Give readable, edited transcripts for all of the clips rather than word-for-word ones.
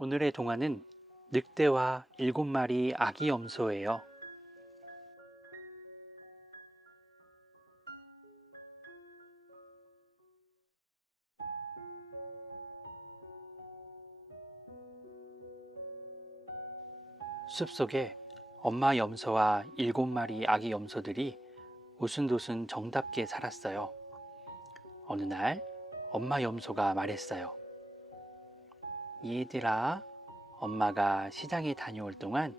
오늘의 동화는 늑대와 7마리 아기 염소예요. 숲속에 엄마 염소와 7마리 아기 염소들이 오순도순 정답게 살았어요. 어느 날 엄마 염소가 말했어요. 얘들아, 엄마가 시장에 다녀올 동안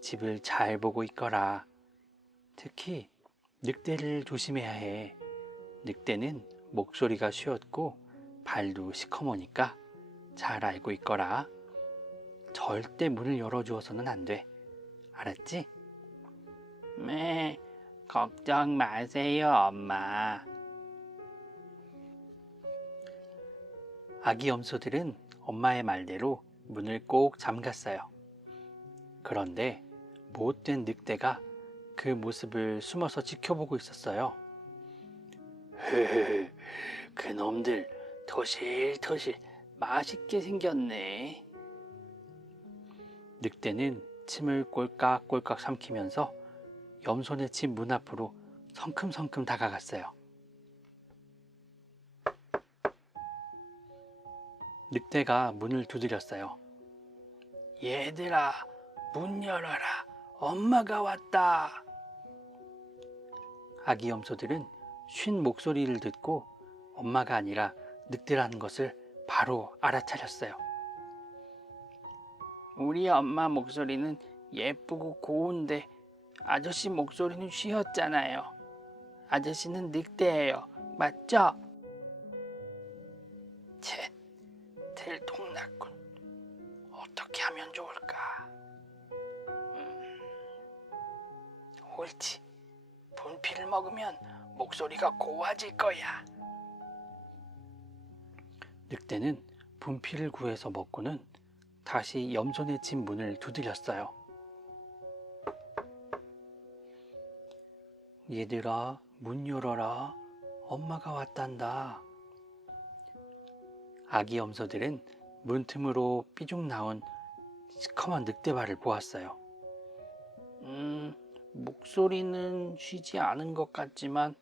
집을 잘 보고 있거라. 특히 늑대를 조심해야 해. 늑대는 목소리가 쉬웠고 발도 시커머니까 잘 알고 있거라. 절대 문을 열어주어서는 안 돼. 알았지? 네, 걱정 마세요, 엄마. 아기 염소들은 엄마의 말대로 문을 꼭 잠갔어요. 그런데 못된 늑대가 그 모습을 숨어서 지켜보고 있었어요. 흐흐, 그놈들 토실토실 맛있게 생겼네. 늑대는 침을 꼴깍꼴깍 삼키면서 염소네 집 문 앞으로 성큼성큼 다가갔어요. 늑대가 문을 두드렸어요. 얘들아, 문 열어라. 엄마가 왔다. 아기 염소들은 쉰 목소리를 듣고 엄마가 아니라 늑대라는 것을 바로 알아차렸어요. 우리 엄마 목소리는 예쁘고 고운데 아저씨 목소리는 쉬었잖아요. 아저씨는 늑대예요. 맞죠? 쳇, 들통났군. 어떻게 하면 좋을까? 옳지. 분필을 먹으면 목소리가 고와질 거야. 늑대는 분필을 구해서 먹고는 다시 염소네 집 문을 두드렸어요. 얘들아, 문 열어라. 엄마가 왔단다. 아기 염소들은 문틈으로 삐죽 나온 시커먼 늑대발을 보았어요. 목소리는 쉬지 않은 것 같지만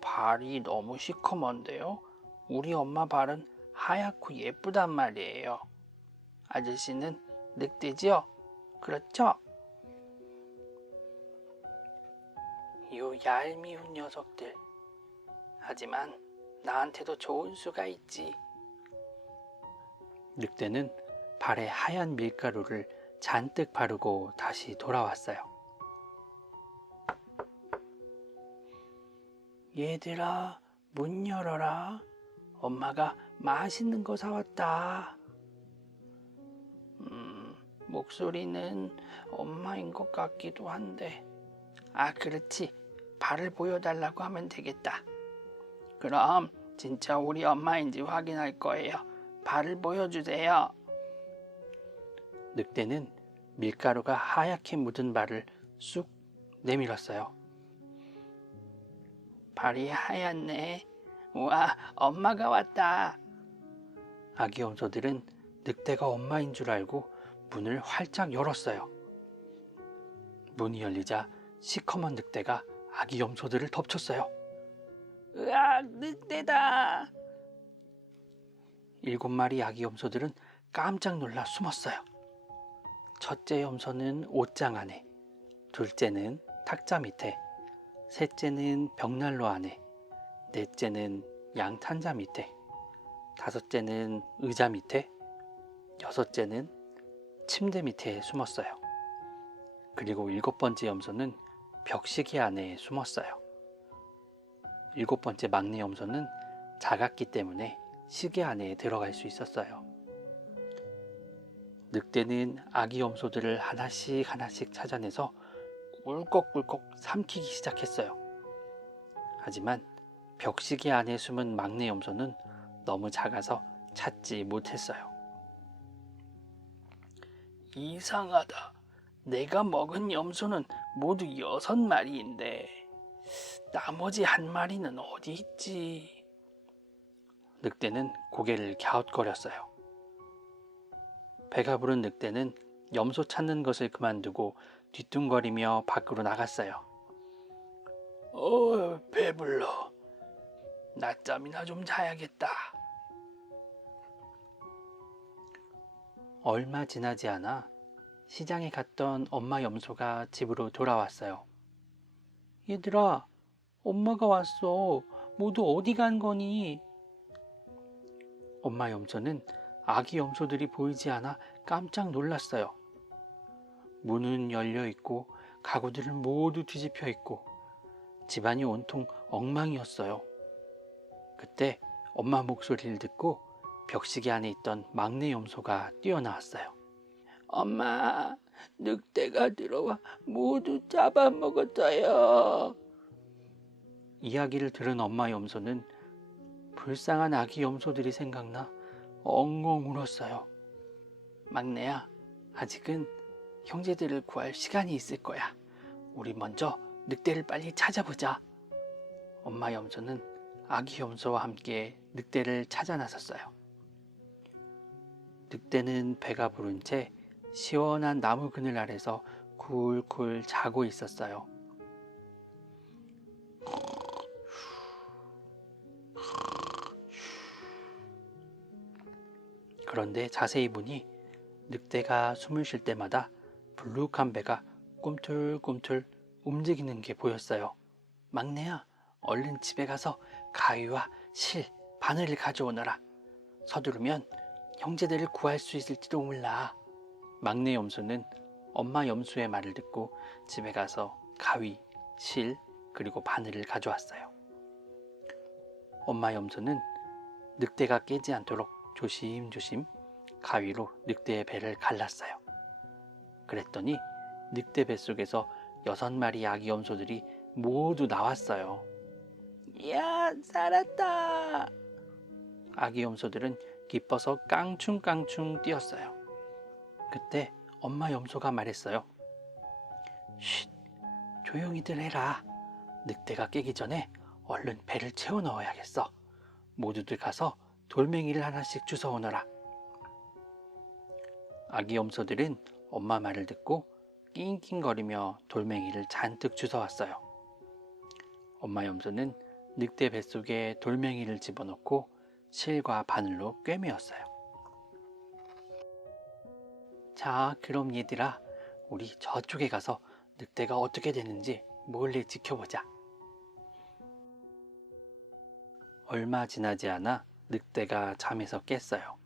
발이 너무 시커먼데요. 우리 엄마 발은 하얗고 예쁘단 말이에요. 아저씨는 늑대지요? 그렇죠? 요 얄미운 녀석들. 하지만 나한테도 좋은 수가 있지. 늑대는 발에 하얀 밀가루를 잔뜩 바르고 다시 돌아왔어요. 얘들아, 문 열어라. 엄마가 맛있는 거 사왔다. 목소리는 엄마인 것 같기도 한데. 아, 그렇지. 발을 보여달라고 하면 되겠다. 그럼 진짜 우리 엄마인지 확인할 거예요. 발을 보여주세요. 늑대는 밀가루가 하얗게 묻은 발을 쑥 내밀었어요. 발이 하얗네. 우와, 엄마가 왔다. 아기 염소들은 늑대가 엄마인 줄 알고 문을 활짝 열었어요. 문이 열리자 시커먼 늑대가 아기 염소들을 덮쳤어요. 으악, 늑대다. 7마리 아기 염소들은 깜짝 놀라 숨었어요. 첫째 염소는 옷장 안에, 둘째는 탁자 밑에, 셋째는 벽난로 안에, 넷째는 양탄자 밑에, 다섯째는 의자 밑에, 여섯째는 침대 밑에 숨었어요. 그리고 7번째 염소는 벽시계 안에 숨었어요. 7번째 막내 염소는 작았기 때문에 시계 안에 들어갈 수 있었어요. 늑대는 아기 염소들을 하나씩 하나씩 찾아내서 꿀꺽꿀꺽 삼키기 시작했어요. 하지만 벽시계 안에 숨은 막내 염소는 너무 작아서 찾지 못했어요. 이상하다. 내가 먹은 염소는 모두 6마리인데 나머지 1마리는 어디 있지? 늑대는 고개를 갸웃거렸어요. 배가 부른 늑대는 염소 찾는 것을 그만두고 뒤뚱거리며 밖으로 나갔어요. 배불러. 낮잠이나 좀 자야겠다. 얼마 지나지 않아 시장에 갔던 엄마 염소가 집으로 돌아왔어요. 얘들아, 엄마가 왔어. 모두 어디 간 거니? 엄마 염소는 아기 염소들이 보이지 않아 깜짝 놀랐어요. 문은 열려 있고 가구들은 모두 뒤집혀 있고 집안이 온통 엉망이었어요. 그때 엄마 목소리를 듣고 벽시계 안에 있던 막내 염소가 뛰어나왔어요. 엄마, 늑대가 들어와 모두 잡아먹었어요. 이야기를 들은 엄마 염소는 불쌍한 아기 염소들이 생각나 엉엉 울었어요. 막내야, 아직은 형제들을 구할 시간이 있을 거야. 우리 먼저 늑대를 빨리 찾아보자. 엄마 염소는 아기 염소와 함께 늑대를 찾아 나섰어요. 늑대는 배가 부른 채 시원한 나무 그늘 아래서 굴굴 자고 있었어요. 그런데 자세히 보니 늑대가 숨을 쉴 때마다 불룩한 배가 꿈틀꿈틀 움직이는 게 보였어요. 막내야, 얼른 집에 가서 가위와 실, 바늘을 가져오너라. 서두르면 형제들을 구할 수 있을지도 몰라. 막내 염소는 엄마 염소의 말을 듣고 집에 가서 가위, 실, 그리고 바늘을 가져왔어요. 엄마 염소는 늑대가 깨지 않도록 조심조심 가위로 늑대의 배를 갈랐어요. 그랬더니 늑대 뱃속에서 6마리 아기 염소들이 모두 나왔어요. 이야, 살았다! 아기 염소들은 기뻐서 깡충깡충 뛰었어요. 그때 엄마 염소가 말했어요. 쉿, 조용히들 해라. 늑대가 깨기 전에 얼른 배를 채워 넣어야겠어. 모두들 가서 돌멩이를 하나씩 주워 오너라. 아기 염소들은 엄마 말을 듣고 낑낑거리며 돌멩이를 잔뜩 주워 왔어요. 엄마 염소는 늑대 뱃속에 돌멩이를 집어넣고 실과 바늘로 꿰매었어요. 자, 그럼 얘들아, 우리 저쪽에 가서 늑대가 어떻게 되는지 몰래 지켜보자. 얼마 지나지 않아 늑대가 잠에서 깼어요.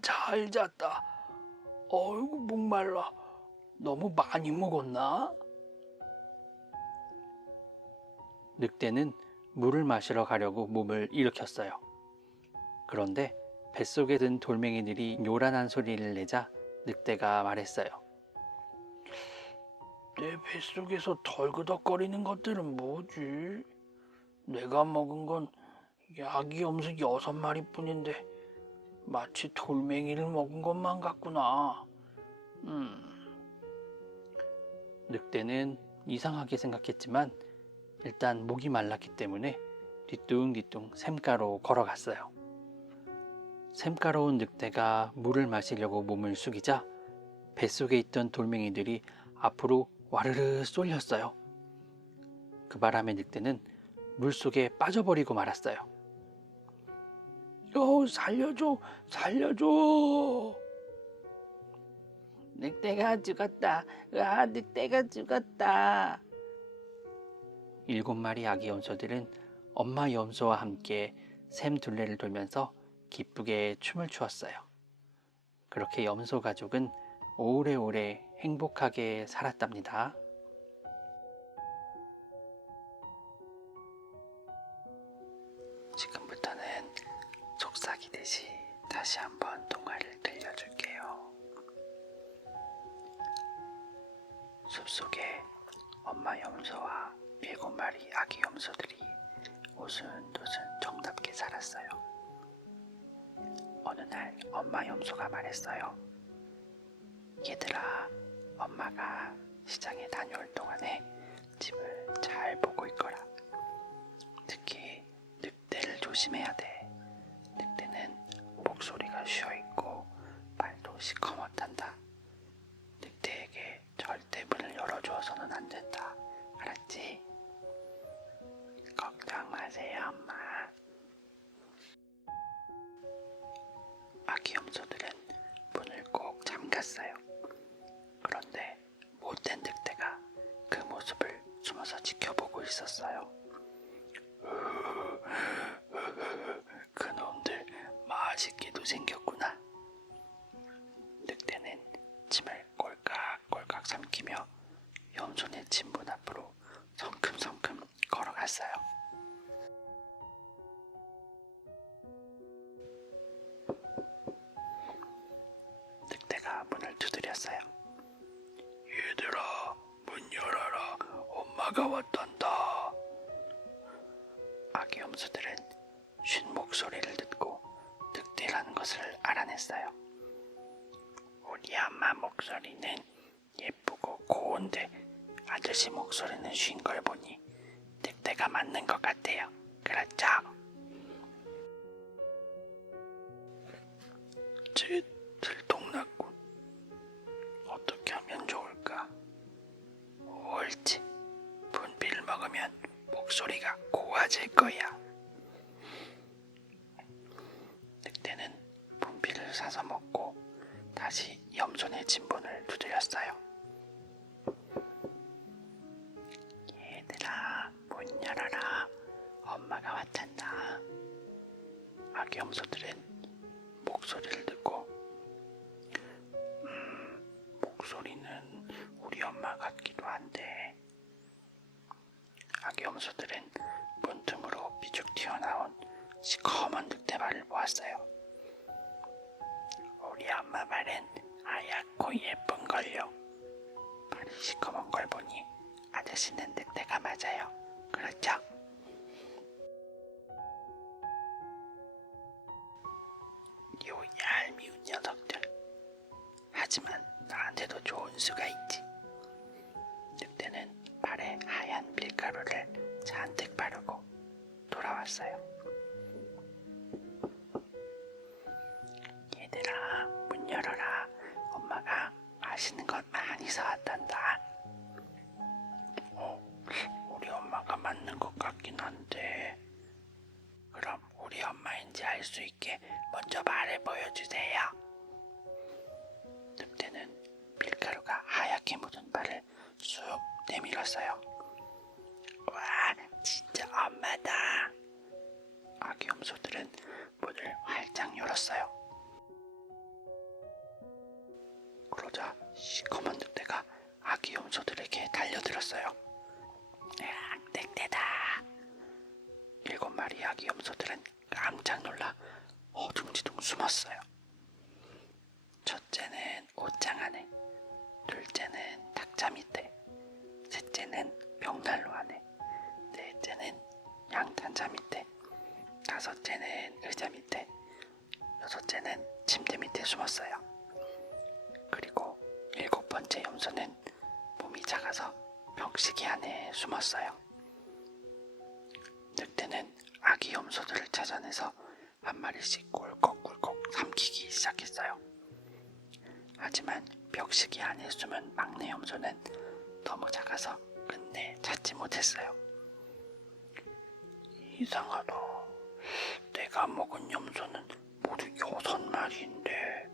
잘 잤다. 어이구, 목말라. 너무 많이 먹었나? 늑대는 물을 마시러 가려고 몸을 일으켰어요. 그런데 뱃속에 든 돌멩이들이 요란한 소리를 내자 늑대가 말했어요. 내 뱃속에서 덜그덕거리는 것들은 뭐지? 내가 먹은 건 아기 염소 6마리 뿐인데 마치 돌멩이를 먹은 것만 같구나. 늑대는 이상하게 생각했지만 일단 목이 말랐기 때문에 뒤뚱뒤뚱 샘가로 걸어갔어요. 샘가로운 늑대가 물을 마시려고 몸을 숙이자 뱃속에 있던 돌멩이들이 앞으로 와르르 쏠렸어요. 그 바람에 늑대는 물속에 빠져버리고 말았어요. 살려줘, 살려줘. 늑대가 죽었다. 늑대가 죽었다. 7마리 아기 염소들은 엄마 염소와 함께 샘 둘레를 돌면서 기쁘게 춤을 추었어요. 그렇게 염소 가족은 오래오래 행복하게 살았답니다. 지금부터는 속삭이듯이 다시 한번 동화를 들려줄게요. 숲속에 엄마 염소와 7마리 아기 염소들이 오순도순 정답게 살았어요. 어느 날 엄마 염소가 말했어요. 얘들아, 엄마가 시장에 다녀올 동안에 집을 잘 보고 있거라. 특히 늑대를 조심해야 돼. 늑대는 목소리가 쉬어있고 시커멓단다. 늑대에게 절대 문을 열어주어서는 안 된다. 알았지? 걱정 마세요, 엄마. 아기 염소들은 문을 꼭 잠갔어요. 그런데 못된 늑대가 그 모습을 숨어서 지켜보고 있었어요. 그놈들 맛있게도 생겼구나. 늑대는 침을 꼴깍꼴깍 삼키며 염소네 침문 앞으로 성큼성큼 걸어갔어요. 늑대가 문을 두드렸어요. 얘들아, 문 열어라. 엄마가 왔단다. 아기 염소들은 쉰 목소리를 듣고 늑대라는 것을 알아냈어요. 우리 엄마 목소리는 예쁘고 고운데 아저씨 목소리는 쉰 걸 보니 늑대가 맞는 것 같아요. 그렇죠? 들통났군. 어떻게 하면 좋을까? 옳지. 분필을 먹으면 목소리가 고와질 거야. 늑대는 분필을 사서 먹고 다시 염소네 진문을 두드렸어요. 얘들아, 문 열어라. 엄마가 왔단다. 아기 염소들은 목소리를 듣고 목소리는 우리 엄마 같기도 한데. 아기 염소들은 문틈으로 삐죽 튀어나온 시커먼 늑대 발을 보았어요. 우리 엄마 발은 하얗고 예쁜걸요. 발이 시커먼 걸 보니 아저씨는 늑대가 맞아요. 그렇죠? 요 얄미운 녀석들. 하지만 나한테도 좋은 수가 있지. 늑대는 발에 하얀 밀가루를 잔뜩 바르고 돌아왔어요. 얘들아, 문 열어라. 엄마가 맛있는 것 많이 사왔단다. 우리 엄마가 맞는 것 같긴 한데. 그럼 우리 엄마인지 알 수 있게 먼저 말해 보여주세요. 늑대는 밀가루가 하얗게 묻은 발을 쑥 내밀었어요. 와, 진짜 엄마다. 아기 염소들은 문을 활짝 열었어요. 그러자 시커먼 늑대가 아기 염소들에게 달려들었어요. 늑대다. 7마리 아기 염소들은 깜짝 놀라 어둥지둥 숨었어요. 첫째는 옷장 안에, 둘째는 탁자 밑에, 셋째는 벽난로 안에, 넷째는 양탄자 밑에, 다섯째는 의자 밑에, 여섯째는 침대 밑에 숨었어요. 그리고 7번째 염소는 몸이 작아서 벽시계 안에 숨었어요. 늑대는 아기 염소들을 찾아내서 한 마리씩 꿀꺽꿀꺽 삼키기 시작했어요. 하지만 벽시계 안에 숨은 막내 염소는 너무 작아서 끝내 찾지 못했어요. 이상하다. 내가 먹은 염소는 모두 6마리인데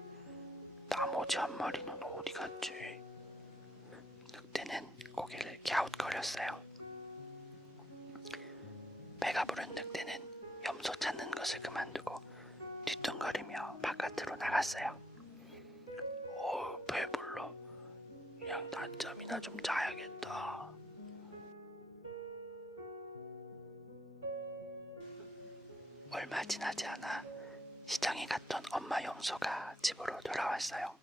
나머지 한 마리는 어디 갔지? 늑대는 고개를 갸웃거렸어요. 배가 부른 늑대는 염소 찾는 것을 그만두고 뒤뚱거리며 바깥으로 나갔어요. 배불러. 그냥 낮잠이나 좀 자야겠다. 얼마 지나지 않아 시장에 갔던 엄마 염소가 집으로 돌아왔어요.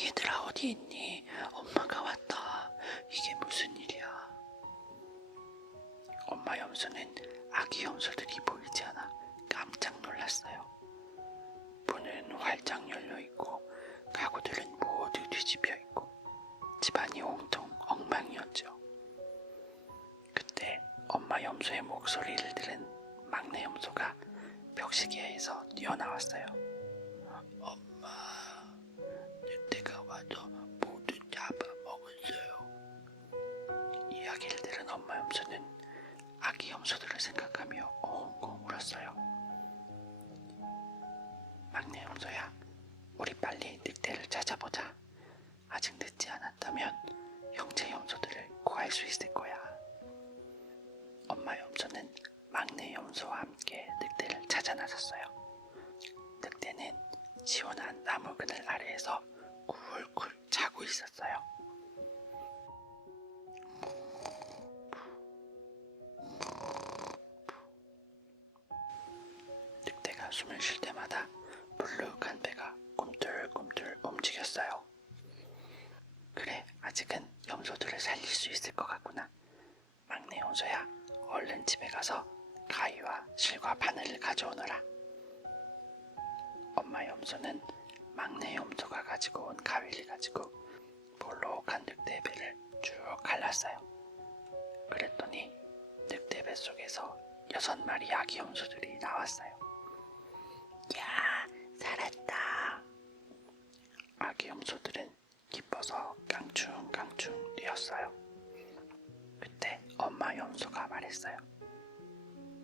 얘들아 어디 있니? 엄마가 왔다. 이게 무슨 일이야? 엄마 염소는 아기 염소들이 보이지 않아 깜짝 놀랐어요. 문은 활짝 열려있고 가구들은 모두 뒤집혀 있고 집안이 온통 엉망이었죠. 그때 엄마 염소의 목소리를 들은 막내 염소가 벽시계에서 뛰어나왔어요. 와서 모두 잡아먹었어요. 이야기를 들은 엄마 염소는 아기 염소들을 생각하며 엉엉 울었어요. 막내 염소야, 우리 빨리 늑대를 찾아보자. 아직 늦지 않았다면 형제 염소들을 구할 수 있을 거야. 엄마 염소는 막내 염소와 함께 늑대를 찾아 나섰어요. 늑대는 시원한 나무 그늘 아래에서 굴굴 자고 있었어요. 늑대가 숨을 쉴 때마다 불룩한 배가 꿈틀꿈틀 움직였어요. 그래, 아직은 염소들을 살릴 수 있을 것 같구나. 막내 염소야, 얼른 집에 가서 가위와 실과 바늘을 가져오너라. 엄마 염소는 막내 염소가 가지고 온 가위를 가지고 볼록한 늑대 배를 쭉 갈랐어요. 그랬더니 늑대 배 속에서 6마리 아기 염소들이 나왔어요. 야, 살았다. 아기 염소들은 기뻐서 깡충깡충 뛰었어요. 그때 엄마 염소가 말했어요.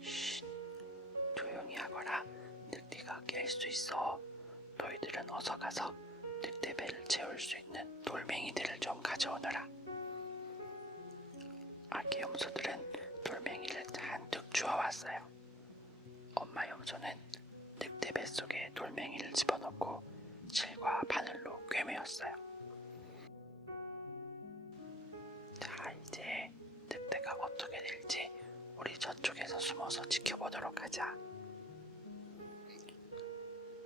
쉿, 조용히 하거라. 늑대가 깰 수 있어. 너희들은 어서 가서 늑대 배를 채울 수 있는 돌멩이들을 좀 가져오너라. 아기 염소들은 돌멩이를 잔뜩 주워왔어요. 엄마 염소는 늑대 배 속에 돌멩이를 집어넣고 실과 바늘로 꿰매었어요. 자, 이제 늑대가 어떻게 될지 우리 저쪽에서 숨어서 지켜보도록 하자.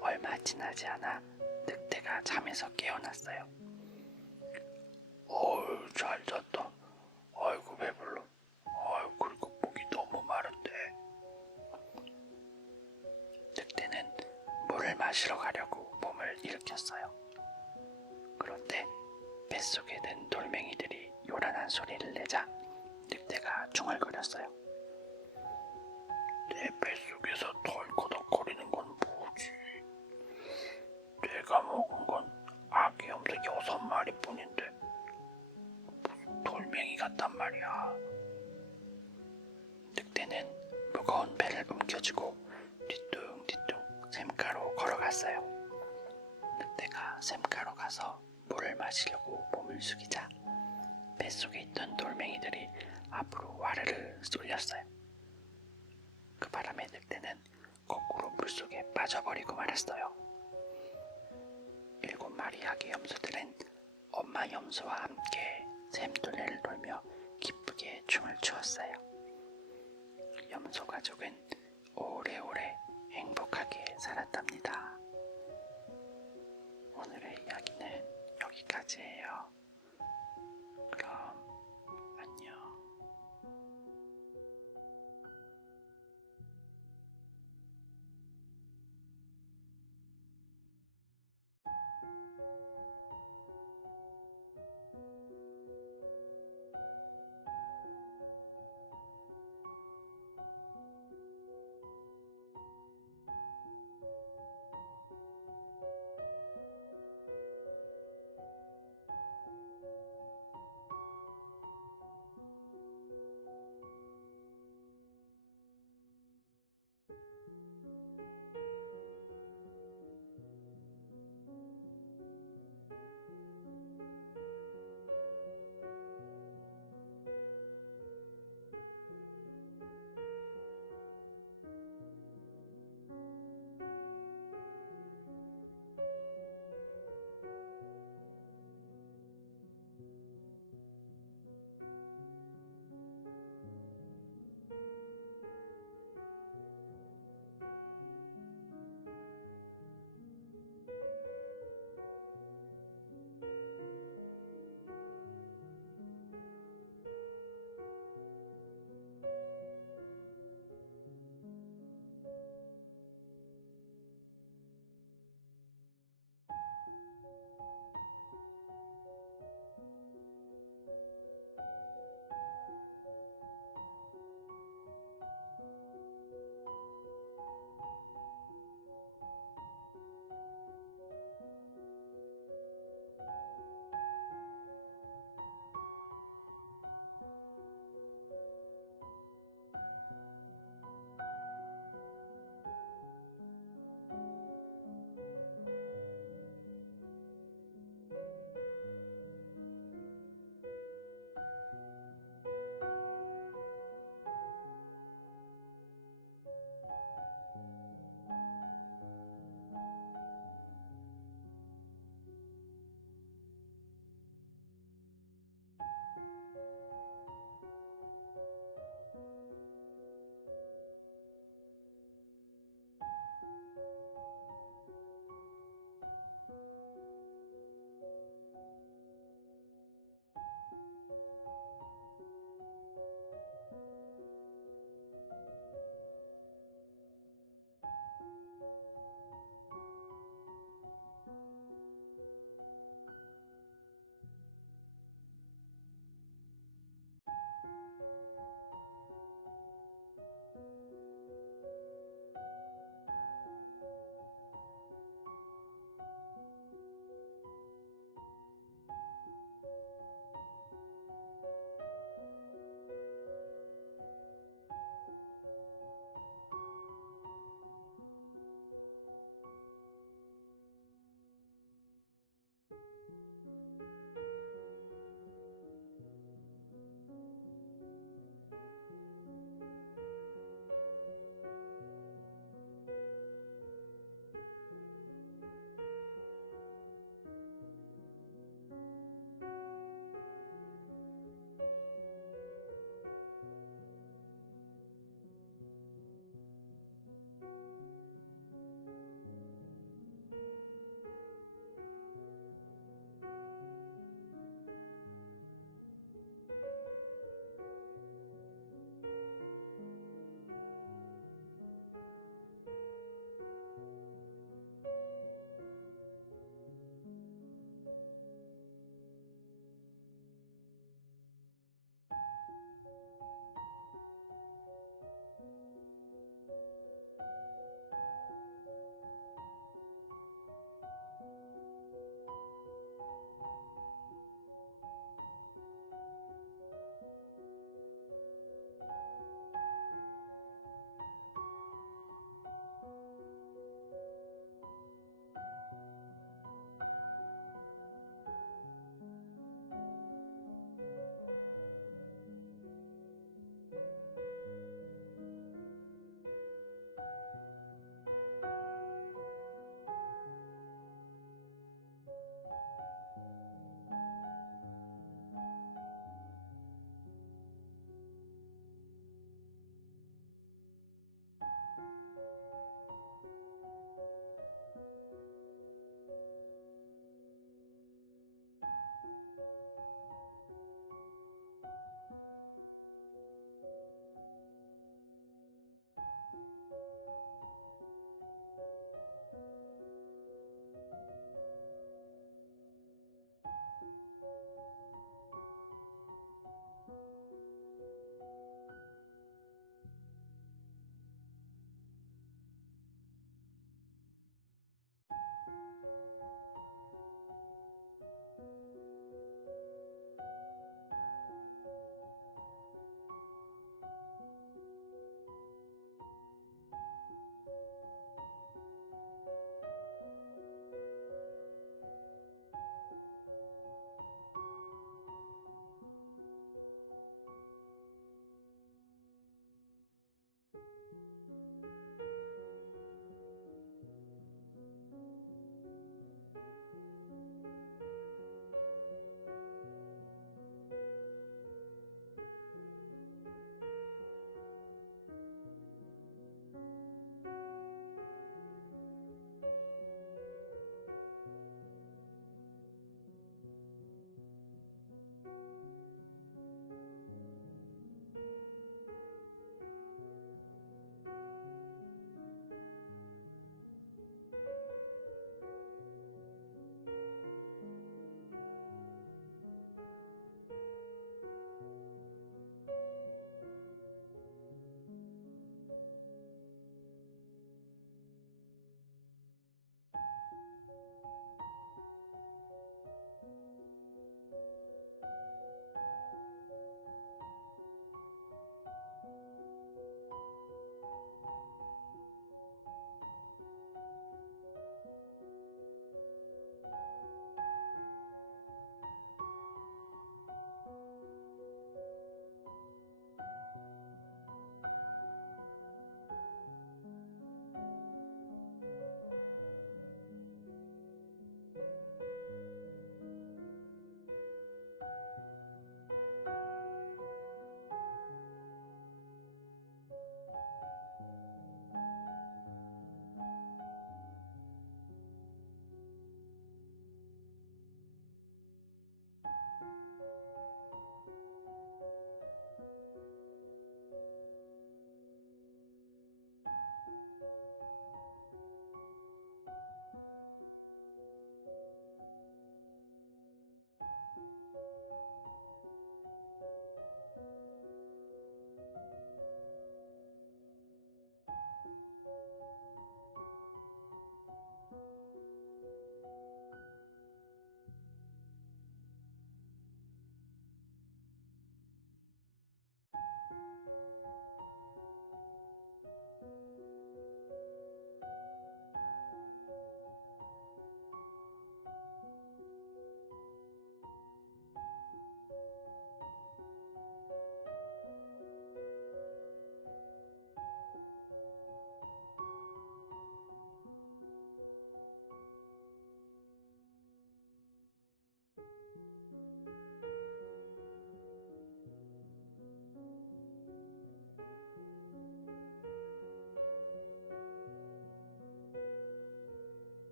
얼마 지나지 않아 늑대가 잠에서 깨어났어요. 어휴, 잘 잤다. 아이고, 배불러. 아이고, 그리고 목이 너무 마른데. 늑대는 물을 마시러 가려고 몸을 일으켰어요. 그런데 뱃속에 든 돌멩이들이 요란한 소리를 내자 늑대가 중얼거렸어요. 내 뱃속에서 덜커덕거리는 건 뭐지? 내가 먹은 건 아기 염소 6마리뿐인데 무슨 돌멩이 같단 말이야. 늑대는 무거운 배를 움켜쥐고 뒤뚱뒤뚱 샘가로 걸어갔어요. 늑대가 샘가로 가서 물을 마시려고 몸을 숙이자 뱃속에 있던 돌멩이들이 앞으로 와르르 쏠렸어요. 그 바람에 늑대는 거꾸로 물속에 빠져버리고 말았어요. 7마리 아기 염소들은 엄마 염소와 함께 샘둘레를 돌며 기쁘게 춤을 추었어요. 염소 가족은 오래오래 행복하게 살았답니다. 오늘의 이야기는 여기까지예요.